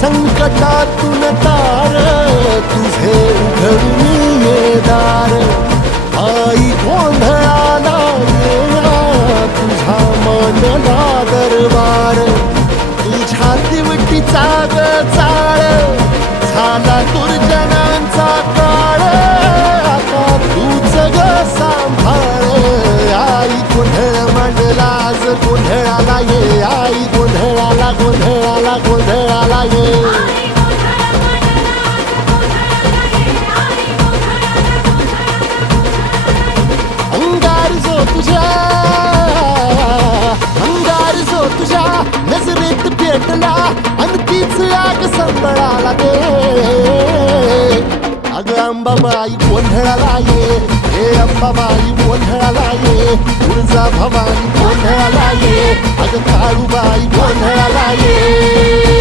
संकटातून तार तुझे उघडून ये दार आई गोंधळाला येणार तुझा मनला दरबार तुझ्या दिवटीचा ग चाळ झाला दुर्जनांचा काळ आता तूच ग सांभाळ आई गोंधळ मांडला आज गोंधळाला ये आई गोंधळाला गोंधळाला गोंधळाला ये अंगार जो तुझ्या नजरेत पेटला आणि तीच आग संबळाला दे अगं अंबाबाई गोंधळाला ये हे अंबाबाई गोंधळाला ये तुळजा भवानी गोंधळाला ये अगं काळूबाई गोंधळाला ये